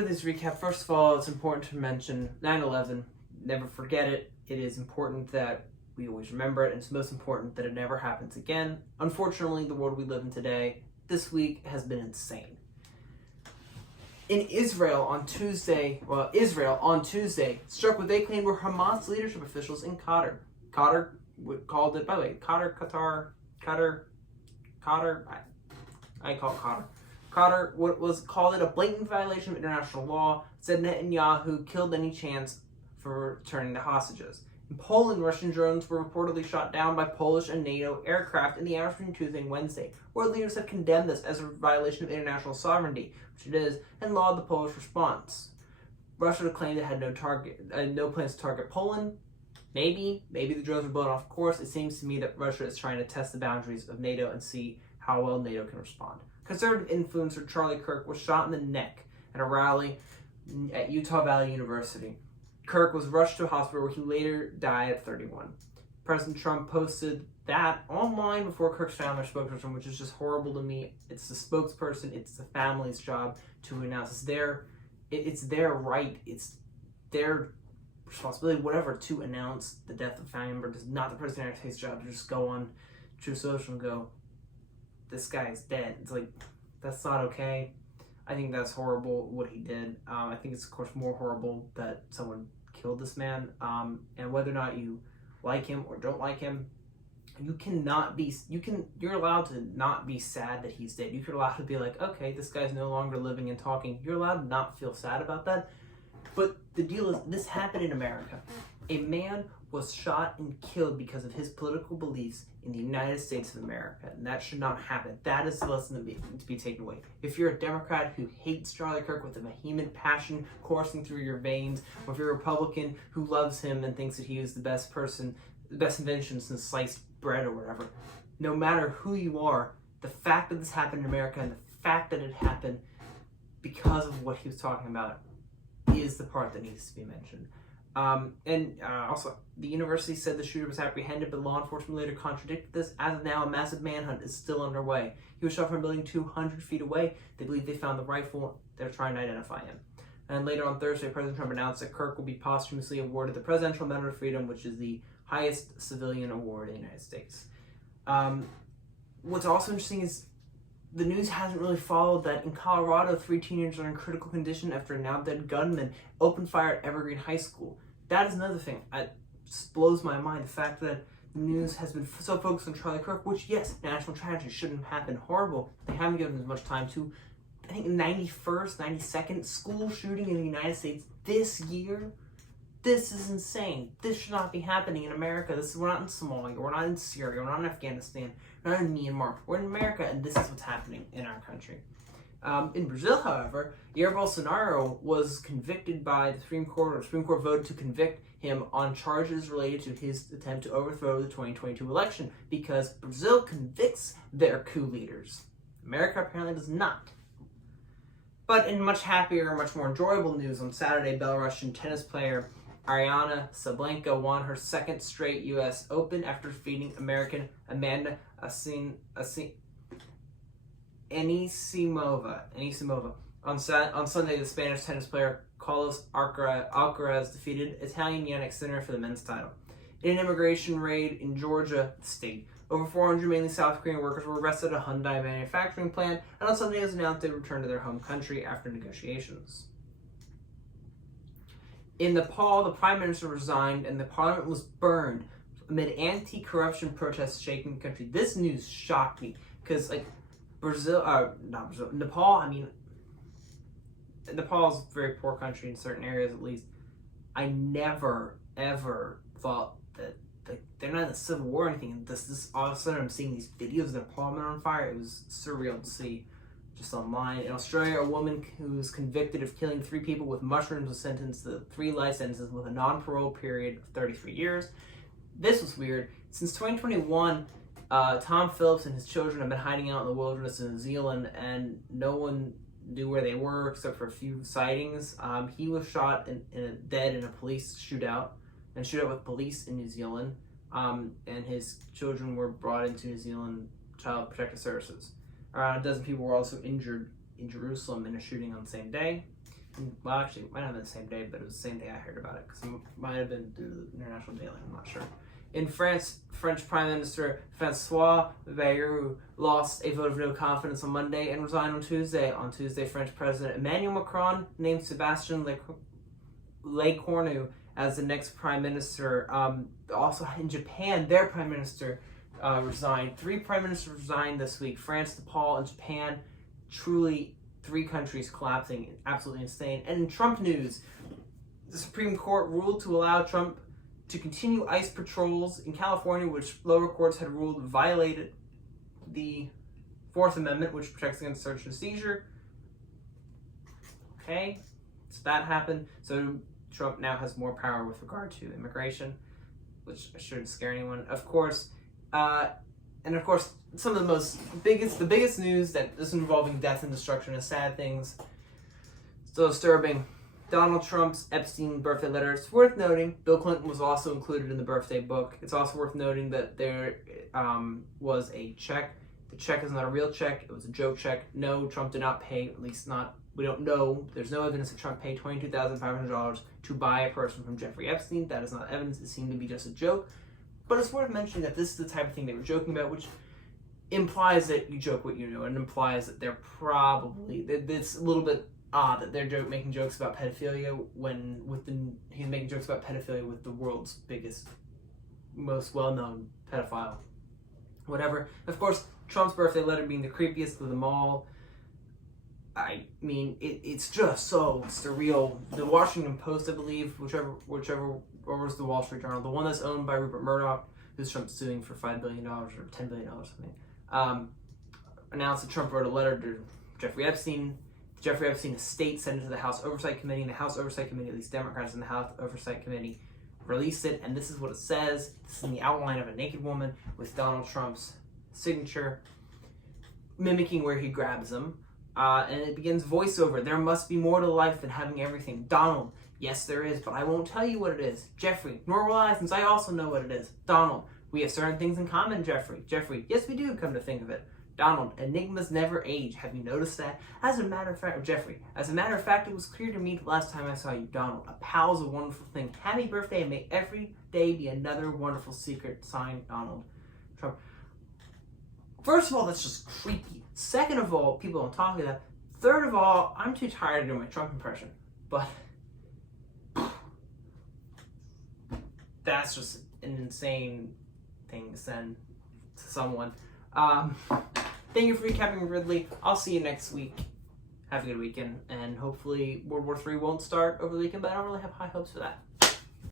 for this recap, first of all, it's important to mention 9/11. Never forget it. It is important that we always remember it, and it's most important that it never happens again. Unfortunately, the world we live in today, this week, has been insane. In Israel on Tuesday, struck what they claimed were Hamas leadership officials in Qatar. Qatar called it, by the way, Qatar, I call it Qatar. Qatar was called it a blatant violation of international law, said Netanyahu killed any chance for returning the hostages. In Poland, Russian drones were reportedly shot down by Polish and NATO aircraft in the hours between Tuesday and Wednesday. World leaders have condemned this as a violation of international sovereignty, which it is, and lauded the Polish response. Russia claimed it had no plans to target Poland. Maybe the drones were blown off course. It seems to me that Russia is trying to test the boundaries of NATO and see how well NATO can respond. Conservative influencer Charlie Kirk was shot in the neck at a rally at Utah Valley University. Kirk was rushed to a hospital where he later died at 31. President Trump posted that online before Kirk's family spokesperson, which is just horrible to me. It's the spokesperson, it's the family's job to announce. It's their right, it's their responsibility, whatever, to announce the death of a family member. It's not the President of the United States' job to just go on True Social and go, this guy is dead. It's like, that's not okay. I think that's horrible what he did. I think it's of course more horrible that someone killed this man. And whether or not you like him or don't like him, you're allowed to not be sad that he's dead. You're allowed to be like, okay, this guy's no longer living and talking. You're allowed to not feel sad about that. But the deal is, this happened in America. A man was shot and killed because of his political beliefs in the United States of America, and that should not happen. That is the lesson to be taken away. If you're a Democrat who hates Charlie Kirk with a vehement passion coursing through your veins, or if you're a Republican who loves him and thinks that he is the best invention since sliced bread or whatever, no matter who you are, the fact that this happened in America and the fact that it happened because of what he was talking about is the part that needs to be mentioned. Also, the university said the shooter was apprehended, but law enforcement later contradicted this. As of now, a massive manhunt is still underway. He was shot from a building 200 feet away. They believe they found the rifle. They're trying to identify him. And later on Thursday, President Trump announced that Kirk will be posthumously awarded the Presidential Medal of Freedom, which is the highest civilian award in the United States. What's also interesting is the news hasn't really followed that in Colorado, 3 teenagers are in critical condition after a now dead gunman opened fire at Evergreen High School. That is another thing that just blows my mind. The fact that the news has been so focused on Charlie Kirk, which, yes, national tragedy shouldn't have happened, horrible. They haven't given as much time to, I think, 91st, 92nd school shooting in the United States this year. This is insane. This should not be happening in America. We're not in Somalia. We're not in Syria. We're not in Afghanistan. We're not in Myanmar. We're in America, and this is what's happening in our country. In Brazil, however, Jair Bolsonaro was convicted by the Supreme Court, or the Supreme Court voted to convict him on charges related to his attempt to overthrow the 2022 election, because Brazil convicts their coup leaders. America apparently does not. But in much happier, much more enjoyable news, on Saturday, Belarusian tennis player Aryna Sabalenka won her second straight U.S. Open after defeating American Amanda Anisimova. On Sunday, the Spanish tennis player Carlos Alcaraz defeated Italian Yannick Sinner for the men's title. In an immigration raid in Georgia state, over 400 mainly South Korean workers were arrested at a Hyundai manufacturing plant, and on Sunday it was announced they returned to their home country after negotiations. In Nepal, the prime minister resigned and the parliament was burned amid anti-corruption protests shaking the country. This news shocked me because, Nepal, Nepal is a very poor country in certain areas at least. I never, ever thought that they're not in a civil war or anything. This all of a sudden I'm seeing these videos of their parliament on fire. It was surreal to see just online. In Australia, a woman who was convicted of killing 3 people with mushrooms was sentenced to 3 life sentences with a non-parole period of 33 years. This was weird. Since 2021, Tom Phillips and his children have been hiding out in the wilderness in New Zealand, and no one knew where they were except for a few sightings. He was shot dead in a police shootout with police in New Zealand, and his children were brought into New Zealand Child Protective Services. Around a dozen people were also injured in Jerusalem in a shooting on the same day. Well, actually, it might have been the same day, but it was the same day I heard about it, because it might have been due to the International Day, I'm not sure. In France, French Prime Minister François Bayrou lost a vote of no confidence on Monday and resigned on Tuesday. On Tuesday, French President Emmanuel Macron named Sébastien Lecornu as the next Prime Minister. Also in Japan, their Prime Minister resigned. 3 Prime Ministers resigned this week. France, Nepal, and Japan. Truly 3 countries collapsing. Absolutely insane. And in Trump news, the Supreme Court ruled to allow Trump to continue ICE patrols in California, which lower courts had ruled violated the 4th Amendment, which protects against search and seizure. Okay, so that happened. So Trump now has more power with regard to immigration, which shouldn't scare anyone. Of course, some of the biggest news that is involving death and destruction and sad things, still disturbing. Donald Trump's Epstein birthday letter. It's worth noting, Bill Clinton was also included in the birthday book. It's also worth noting that there was a check. The check is not a real check. It was a joke check. No, Trump did not pay, at least not, we don't know. There's no evidence that Trump paid $22,500 to buy a person from Jeffrey Epstein. That is not evidence. It seemed to be just a joke. But it's worth mentioning that this is the type of thing they were joking about, which implies that you joke what you know, and implies that they're probably, it's a little bit odd that they're making jokes about pedophilia when he's making jokes about pedophilia with the world's biggest, most well-known pedophile. Whatever. Of course, Trump's birthday letter being the creepiest of them all. I mean, it's just so surreal. The Washington Post, I believe, whichever, or was the Wall Street Journal, the one that's owned by Rupert Murdoch, who's Trump suing for $5 billion or $10 billion something, announced that Trump wrote a letter to Jeffrey Epstein. Jeffrey Epstein estate sent it to the House Oversight Committee, and the House Oversight Committee, at least Democrats in the House Oversight Committee, released it, and this is what it says. This is in the outline of a naked woman with Donald Trump's signature, mimicking where he grabs him, and it begins voiceover. There must be more to life than having everything. Donald, yes there is, but I won't tell you what it is. Jeffrey, nor will I, since I also know what it is. Donald, we have certain things in common, Jeffrey. Jeffrey, yes we do, come to think of it. Donald, enigmas never age. Have you noticed that? As a matter of fact, Jeffrey, as a matter of fact, it was clear to me the last time I saw you. Donald, a pal's a wonderful thing. Happy birthday, and may every day be another wonderful secret. Signed, Donald Trump. First of all, that's just creepy. Second of all, people don't talk about that. Third of all, I'm too tired of doing my Trump impression. But that's just an insane thing to send to someone. Thank you for recapping Ridley. I'll see you next week. Have a good weekend, and hopefully World War III won't start over the weekend, but I don't really have high hopes for that.